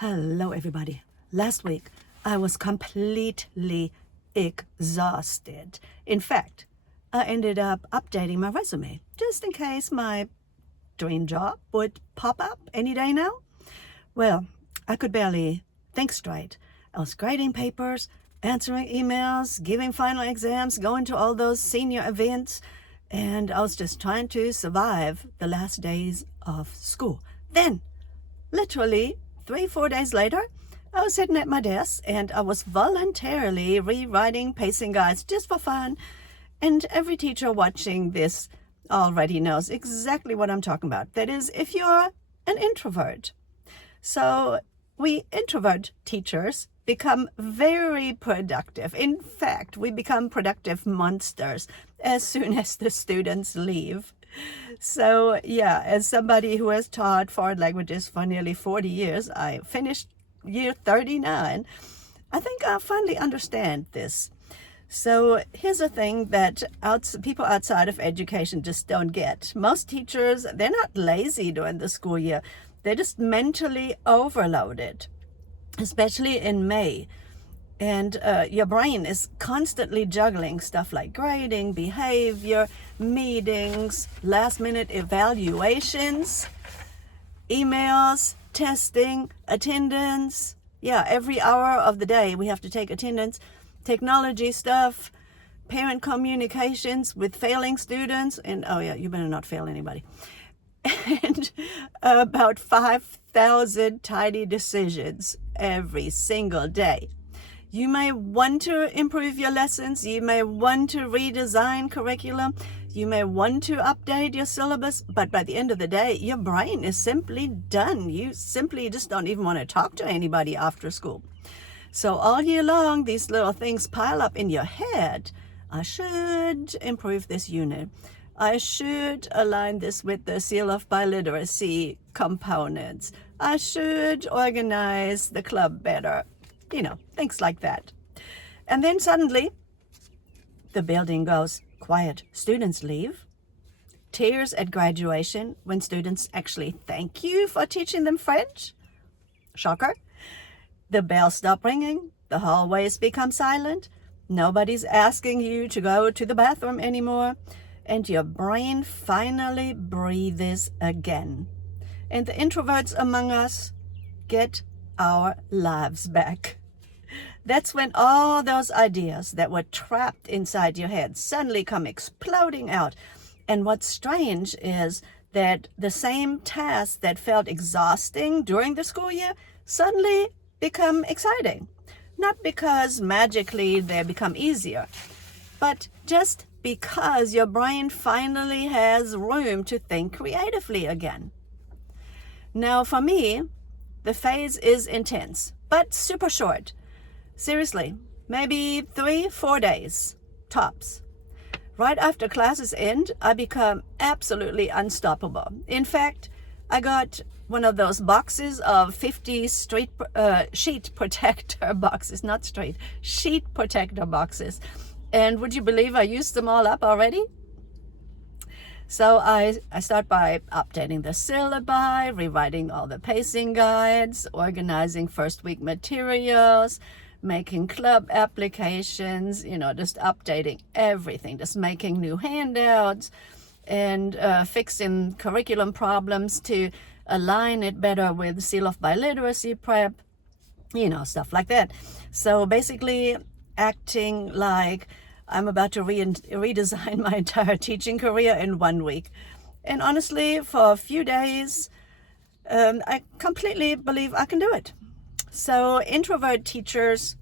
Hello, everybody. Last week, I was completely exhausted. In fact, I ended up updating my resume just in case my dream job would pop up any day now. Well, I could barely think straight. I was grading papers, answering emails, giving final exams, going to all those senior events, and I was just trying to survive the last days of school. Then, literally 3-4 days later, I was sitting at my desk and I was voluntarily rewriting pacing guides just for fun. And every teacher watching this already knows exactly what I'm talking about. That is, if you're an introvert. So we introvert teachers become very productive. In fact, we become productive monsters as soon as the students leave. So yeah, as somebody who has taught foreign languages for nearly 40 years, I finished year 39. I think I finally understand this. So here's a thing that people outside of education just don't get. Most teachers, they're not lazy during the school year. They're just mentally overloaded, especially in May. And your brain is constantly juggling stuff like grading, behavior, meetings, last-minute evaluations, emails, testing, attendance. Yeah, every hour of the day we have to take attendance, technology stuff, parent communications with failing students, and oh yeah, you better not fail anybody. And about 5,000 tiny decisions every single day. You may want to improve your lessons, you may want to redesign curriculum, you may want to update your syllabus, but by the end of the day, your brain is simply done. You simply just don't even want to talk to anybody after school. So all year long, these little things pile up in your head. I should improve this unit. I should align this with the seal of biliteracy components. I should organize the club better. You know, things like that. And then suddenly, the building goes quiet. Students leave. Tears at graduation when students actually thank you for teaching them French. Shocker. The bells stop ringing. The hallways become silent. Nobody's asking you to go to the bathroom anymore. And your brain finally breathes again. And the introverts among us get our lives back. That's when all those ideas that were trapped inside your head suddenly come exploding out. And what's strange is that the same tasks that felt exhausting during the school year suddenly become exciting. Not because magically they become easier, but just because your brain finally has room to think creatively again. Now for me, the phase is intense, but super short. Seriously, maybe 3-4 days, tops. Right after classes end, I become absolutely unstoppable. In fact, I got one of those boxes of 50 sheet protector boxes, not straight, sheet protector boxes. And would you believe I used them all up already? So I start by updating the syllabi, rewriting all the pacing guides, organizing first week materials, making club applications, just updating everything, just making new handouts and fixing curriculum problems to align it better with seal of biliteracy prep, stuff like that. So basically acting like I'm about to redesign my entire teaching career in 1 week. And honestly, for a few days, I completely believe I can do it. So introvert teachers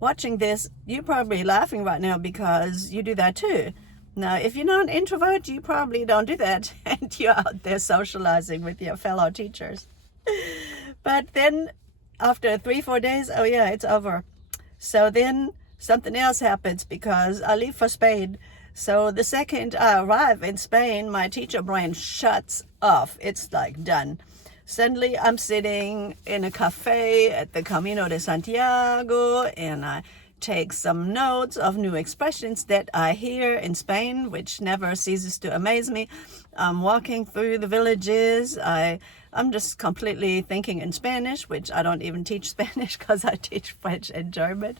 watching this, you're probably laughing right now because you do that too. Now, if you're not an introvert, you probably don't do that and you're out there socializing with your fellow teachers. But then after 3-4 days, oh yeah, it's over. So then something else happens because I leave for Spain. So the second I arrive in Spain, my teacher brain shuts off. It's like done. Suddenly I'm sitting in a cafe at the Camino de Santiago and I take some notes of new expressions that I hear in Spain, which never ceases to amaze me. I'm walking through the villages. I I'm just completely thinking in Spanish, which I don't even teach Spanish because I teach French and German.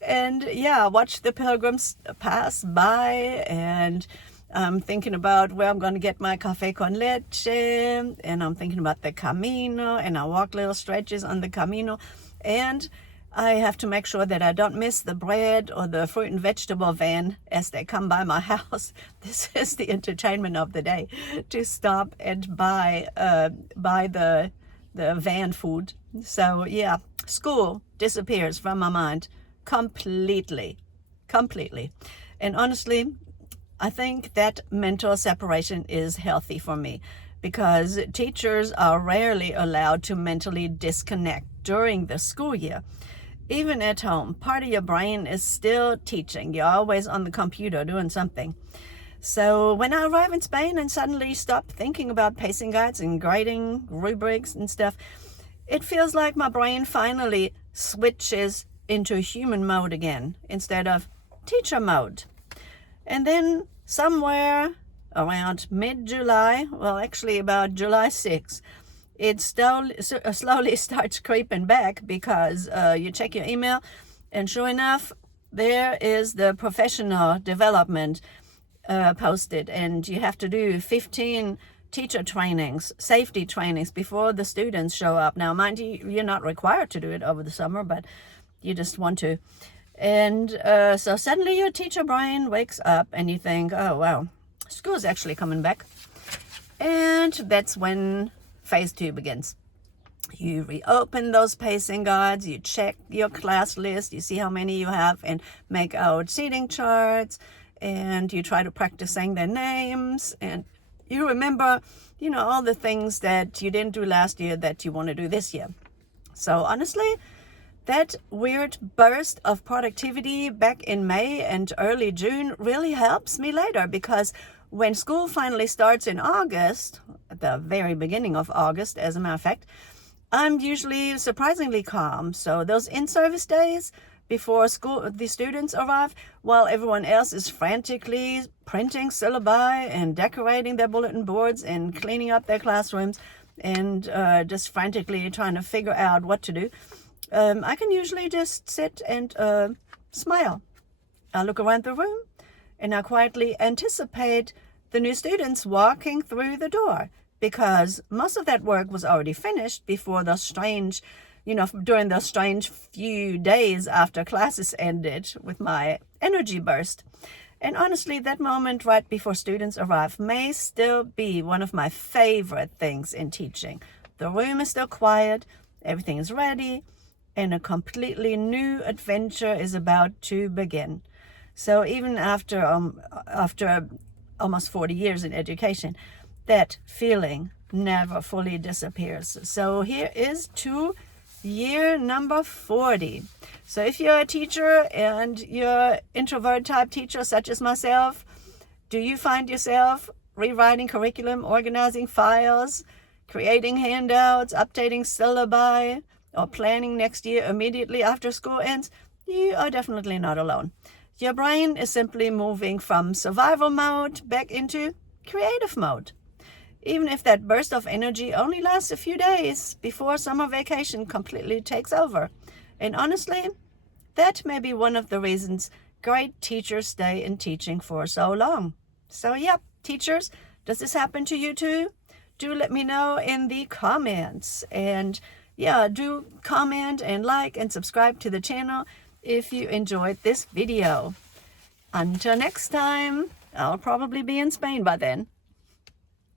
And yeah, watch the pilgrims pass by, and I'm thinking about where I'm going to get my café con leche, and I'm thinking about the Camino, and I walk little stretches on the Camino, and I have to make sure that I don't miss the bread or the fruit and vegetable van as they come by my house. This is the entertainment of the day, to stop and buy the van food. So yeah, school disappears from my mind completely. And honestly, I think that mental separation is healthy for me, because teachers are rarely allowed to mentally disconnect during the school year. Even at home, part of your brain is still teaching. You're always on the computer doing something. So when I arrive in Spain and suddenly stop thinking about pacing guides and grading rubrics and stuff, it feels like my brain finally switches into human mode again instead of teacher mode. And then somewhere around mid-July, well, actually about July 6th, it slowly starts creeping back, because you check your email, and sure enough, there is the professional development posted, and you have to do 15 teacher trainings, safety trainings, before the students show up. Now, mind you, you're not required to do it over the summer, but you just want to. And so suddenly your teacher brain wakes up and you think, oh, wow, school's actually coming back. And that's when phase 2 begins. You reopen those pacing guides, you check your class list, you see how many you have, and make out seating charts, and you try to practice saying their names, and you remember, all the things that you didn't do last year that you want to do this year. So honestly, that weird burst of productivity back in May and early June really helps me later, because when school finally starts in August, at the very beginning of August, as a matter of fact, I'm usually surprisingly calm. So those in-service days before the students arrive, while everyone else is frantically printing syllabi and decorating their bulletin boards and cleaning up their classrooms and just frantically trying to figure out what to do, I can usually just sit and smile. I look around the room and I quietly anticipate the new students walking through the door, because most of that work was already finished before those strange, during those strange few days after classes ended with my energy burst. And honestly, that moment right before students arrive may still be one of my favorite things in teaching. The room is still quiet, everything is ready, and a completely new adventure is about to begin. So even after almost 40 years in education, that feeling never fully disappears. So here is to year number 40. So if you're a teacher and you're introvert type teacher such as myself, do you find yourself rewriting curriculum, organizing files, creating handouts, updating syllabi, or planning next year immediately after school ends? You are definitely not alone. Your brain is simply moving from survival mode back into creative mode. Even if that burst of energy only lasts a few days before summer vacation completely takes over. And honestly, that may be one of the reasons great teachers stay in teaching for so long. So yeah, teachers, does this happen to you too? Do let me know in the comments. And yeah, do comment and like and subscribe to the channel if you enjoyed this video. Until next time, I'll probably be in Spain by then.